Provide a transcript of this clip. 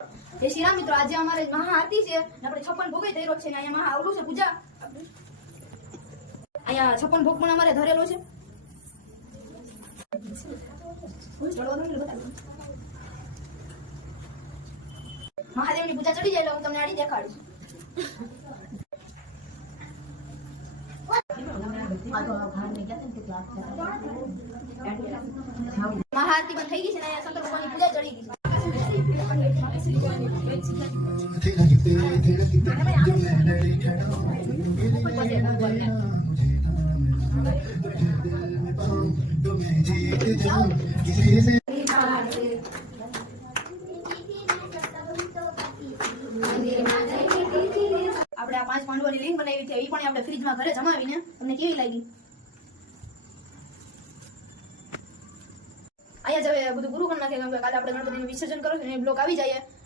જય શ્રી રામ મિત્રો, આજે અમારે મહાઆરતી છે ને આપણે 56 ભોગે ધર્યો છે ને અહીંયા મહા આવડું છે પૂજા. અહીંયા 56 ભોગ પણ અમારે ધરેલો છે. મહાદેવની પૂજા ચડી જાય એટલે હું તમને આડી દેખાડું છું. મહાઆરતી પણ થઈ ગઈ છે ને અહીંયા શંકર ભગવાનની પૂજા ચડી ગઈ છે. આપણે આ 5 પાંડવોની લિંક બનાવી છે, એ પણ આપણે ફ્રીજમાં ઘરે જમાવીને તમને કેવી લાગી? અહીંયા જ હવે બધું પૂરું કરી નાખે, કાલે આપણે ગણપતિનું વિસર્જન કરો છો ને બ્લોક આવી જાય